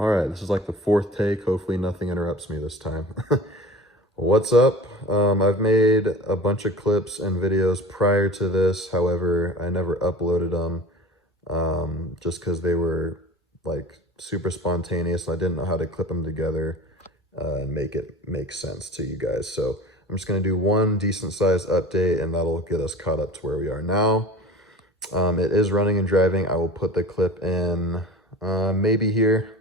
All right, this is like the fourth take. Hopefully nothing interrupts me this time. What's up? I've made a bunch of clips and videos prior to this. However, I never uploaded them just because they were like super spontaneous and I didn't know how to clip them together and make it make sense to you guys. So I'm just going to do one decent sized update and that'll get us caught up to where we are now. It is running and driving. I will put the clip in maybe here.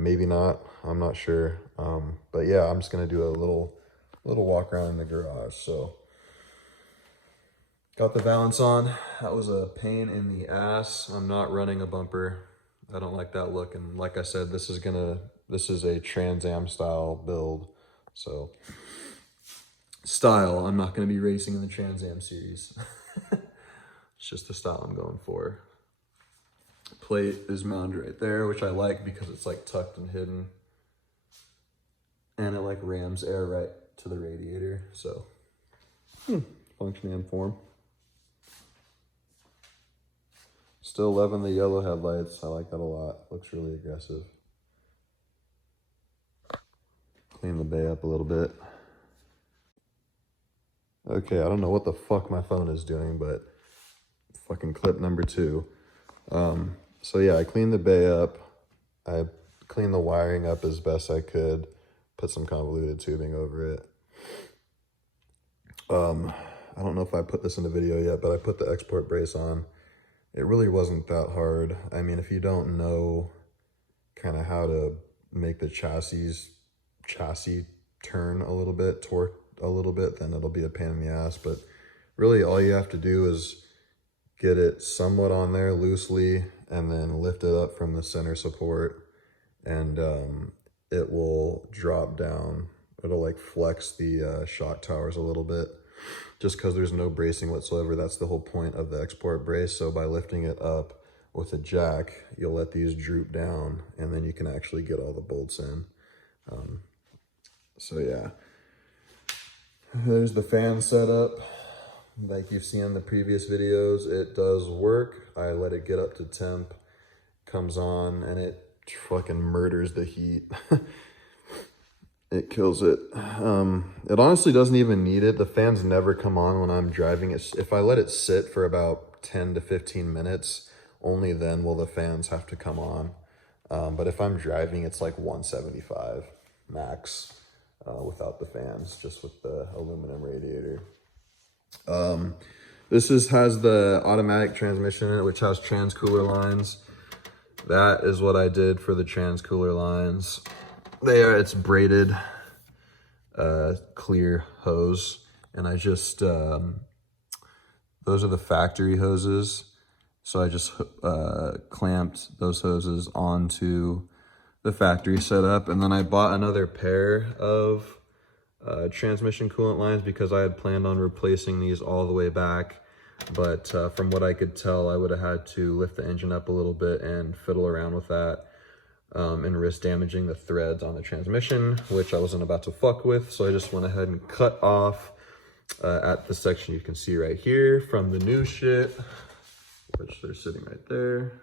Maybe not, I'm not sure. But yeah, I'm just gonna do a little walk around in the garage. So got the valance on. That was a pain in the ass. I'm not running a bumper. I don't like that look. And like I said, this is a Trans Am style build. So style, I'm not gonna be racing in the Trans Am series. It's just the style I'm going for. Plate is mounted right there, which I like because it's like tucked and hidden. And it like rams air right to the radiator. So function and form. Still loving the yellow headlights. I like that a lot. Looks really aggressive. Clean the bay up a little bit. Okay, I don't know what the fuck my phone is doing, but fucking clip number 2. So yeah, I cleaned the bay up. I cleaned the wiring up as best I could. Put some convoluted tubing over it. I don't know if I put this in the video yet, but I put the export brace on. It really wasn't that hard. I mean, if you don't know kind of how to make the chassis turn a little bit, torque a little bit, then it'll be a pain in the ass. But really all you have to do is get it somewhat on there loosely and then lift it up from the center support and it will drop down. It'll like flex the shock towers a little bit just because there's no bracing whatsoever. That's the whole point of the export brace. So by lifting it up with a jack, you'll let these droop down and then you can actually get all the bolts in. So yeah, there's the fan setup. Like you've seen in the previous videos, it does work. I let it get up to temp, comes on, and it fucking murders the heat. It kills it. It honestly doesn't even need it. The fans never come on when I'm driving. If I let it sit for about 10 to 15 minutes, only then will the fans have to come on. But if I'm driving, it's like 175 max without the fans, just with the aluminum radiator. This has the automatic transmission in it, which has trans cooler lines. That is what I did for the trans cooler lines. It's braided clear hose, and I just those are the factory hoses. So I just clamped those hoses onto the factory setup, and then I bought another pair of transmission coolant lines because I had planned on replacing these all the way back, but from what I could tell, I would have had to lift the engine up a little bit and fiddle around with that and risk damaging the threads on the transmission, which I wasn't about to fuck with. So I just went ahead and cut off at the section you can see right here from the new shit, which they're sitting right there.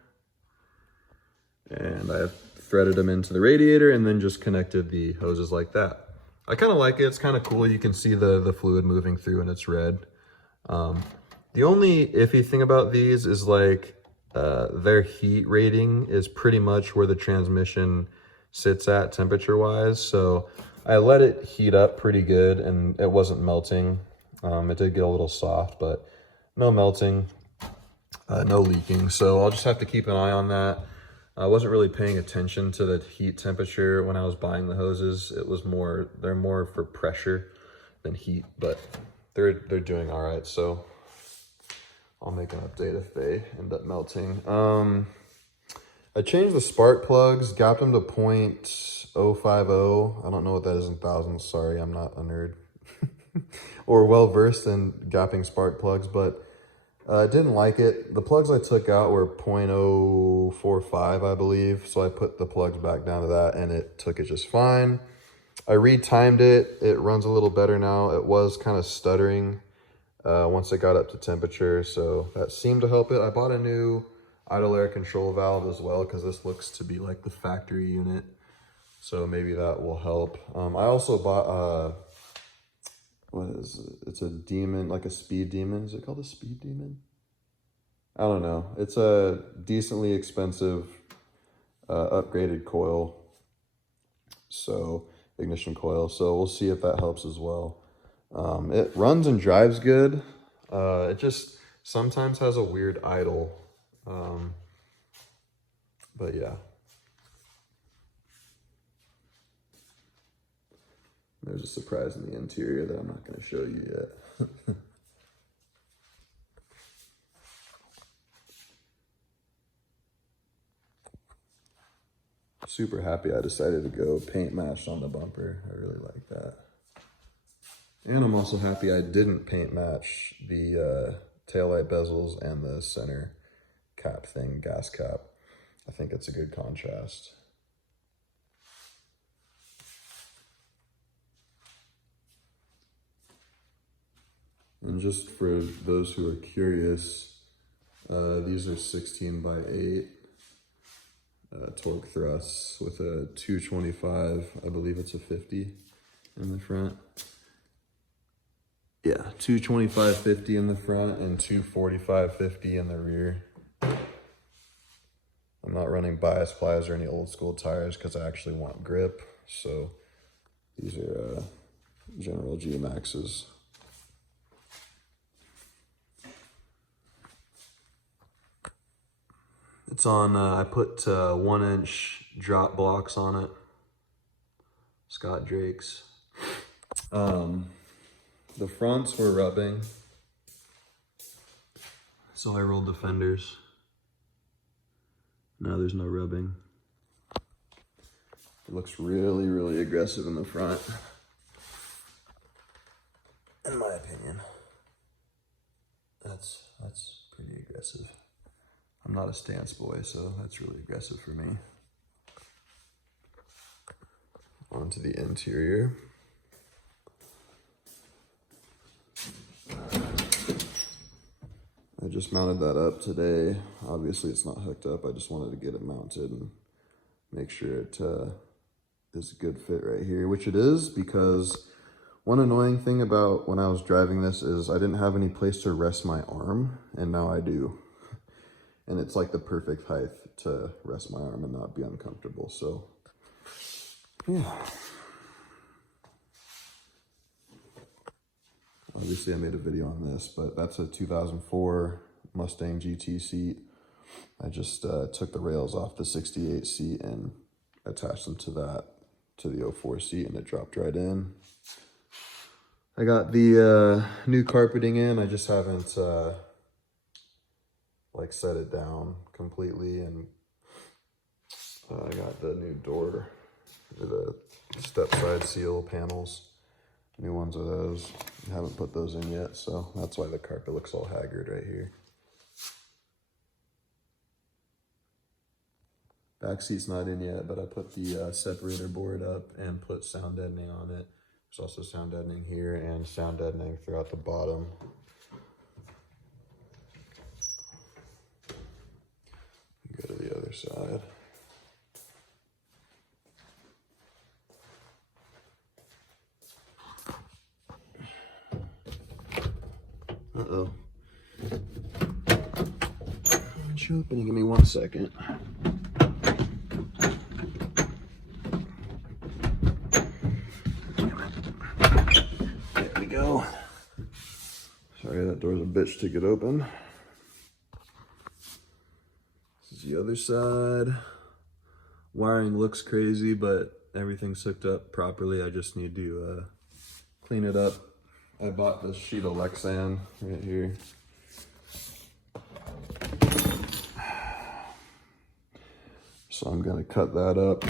And I threaded them into the radiator and then just connected the hoses like that. I kind of like it. It's kind of cool. You can see the fluid moving through and it's red. The only iffy thing about these is like their heat rating is pretty much where the transmission sits at temperature wise. So I let it heat up pretty good and it wasn't melting. It did get a little soft, but no melting, no leaking. So I'll just have to keep an eye on that. I wasn't really paying attention to the heat temperature when I was buying the hoses. They're more for pressure than heat, but they're doing all right. So I'll make an update if they end up melting. I changed the spark plugs, gapped them to 0.050. I don't know what that is in thousands. Sorry, I'm not a nerd or well versed in gapping spark plugs, but I didn't like it. The plugs I took out were 0.045, I believe. So I put the plugs back down to that and it took it just fine. I retimed it. It runs a little better now. It was kind of stuttering once it got up to temperature. So that seemed to help it. I bought a new idle air control valve as well, because this looks to be like the factory unit. So maybe that will help. I also bought, what is it? It's a Demon, like a Speed Demon. Is it called a Speed Demon? I don't know. It's a decently expensive upgraded coil. So ignition coil. So we'll see if that helps as well. It runs and drives good. It just sometimes has a weird idle. But yeah. There's a surprise in the interior that I'm not going to show you yet. Super happy I decided to go paint match on the bumper. I really like that. And I'm also happy I didn't paint match the taillight bezels and the center cap thing, gas cap. I think it's a good contrast. And just for those who are curious, these are 16 by 8 torque thrusts with a 225, I believe it's a 50 in the front. Yeah, 225/50 in the front and 245/50 in the rear. I'm not running bias plies or any old school tires because I actually want grip. So these are General G Maxes. It's on, I put 1-inch drop blocks on it. Scott Drake's. The fronts were rubbing, so I rolled the fenders. Now there's no rubbing. It looks really, really aggressive in the front, in my opinion. That's pretty aggressive. I'm not a stance boy, so that's really aggressive for me. Onto the interior. I just mounted that up today. Obviously it's not hooked up. I just wanted to get it mounted and make sure it is a good fit right here, which it is, because one annoying thing about when I was driving this is I didn't have any place to rest my arm, and now I do. And it's like the perfect height to rest my arm and not be uncomfortable. So, yeah. Obviously I made a video on this, but that's a 2004 Mustang GT seat. I just took the rails off the 68 seat and attached them to the 04 seat, and it dropped right in. I got the new carpeting in. I just haven't like set it down completely, and I got the new door, the step side seal panels. New ones are those. I haven't put those in yet, so that's why the carpet looks all haggard right here. Back seat's not in yet, but I put the separator board up and put sound deadening on it. There's also sound deadening here and sound deadening throughout the bottom. Go to the other side. Uh-oh. It's opening. Give me 1 second. There we go. Sorry, that door's a bitch to get open. This is the other side. Wiring looks crazy, but everything's hooked up properly. I just need to clean it up. I bought this sheet of Lexan right here. So I'm gonna cut that up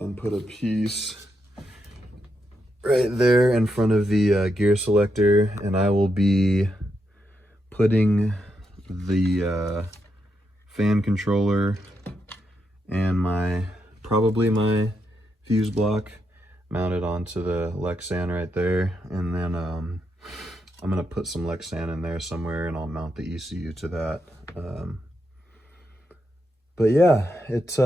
and put a piece right there in front of the gear selector, and I will be putting the fan controller and probably my fuse block mounted onto the Lexan right there, and then I'm gonna put some Lexan in there somewhere, and I'll mount the ECU to that. But yeah, it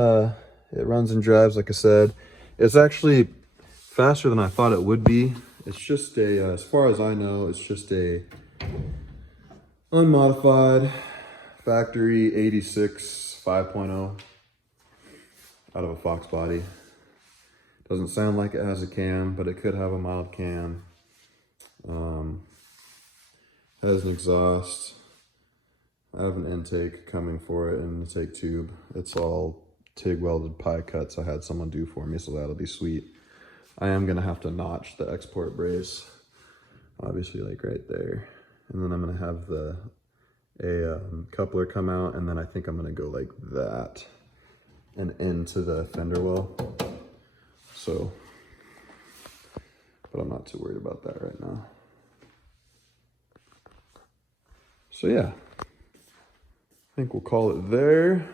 runs and drives, like I said. It's actually faster than I thought it would be. It's just a, as far as I know, it's just a unmodified factory 86 5.0 out of a Fox body. Doesn't sound like it has a cam, but it could have a mild cam. Has an exhaust. I have an intake coming for it, an intake tube. It's all TIG welded pie cuts I had someone do for me, so that'll be sweet. I am gonna have to notch the export brace, obviously, like right there. And then I'm gonna have a coupler come out, and then I think I'm gonna go like that and into the fender well. So, but I'm not too worried about that right now. So yeah, I think we'll call it there.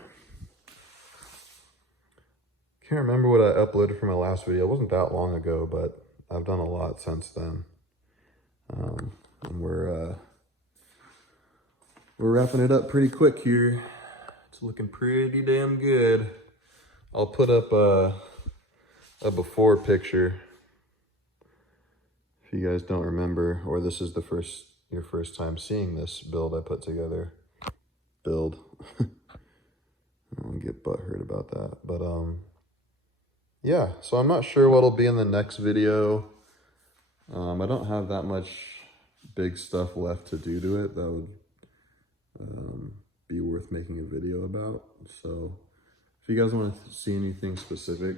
Can't remember what I uploaded from my last video. It wasn't that long ago, but I've done a lot since then. And we're wrapping it up pretty quick here. It's looking pretty damn good. I'll put up a before picture if you guys don't remember, or this is your first time seeing this build I put together. Build. I don't get butthurt about that, but yeah, so I'm not sure what'll be in the next video. I don't have that much big stuff left to do to it that would be worth making a video about. So if you guys want to see anything specific,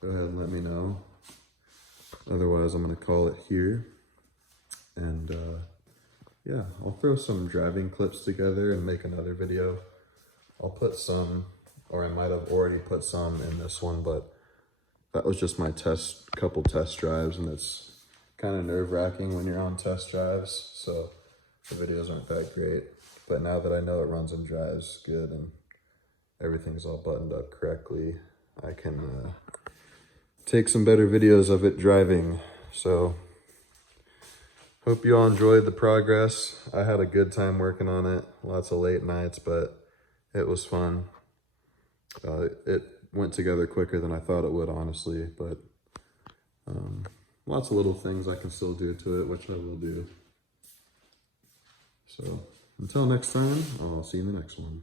go ahead and let me know. Otherwise, I'm going to call it here. And yeah, I'll throw some driving clips together and make another video. I'll put some, or I might have already put some in this one, but that was just my couple test drives, and it's kind of nerve-wracking when you're on test drives, so the videos aren't that great. But now that I know it runs and drives good and everything's all buttoned up correctly, I can take some better videos of it driving. So hope you all enjoyed the progress. I had a good time working on it, lots of late nights, but it was fun. It went together quicker than I thought it would, honestly, but lots of little things I can still do to it, which I will do. So until next time, I'll see you in the next one.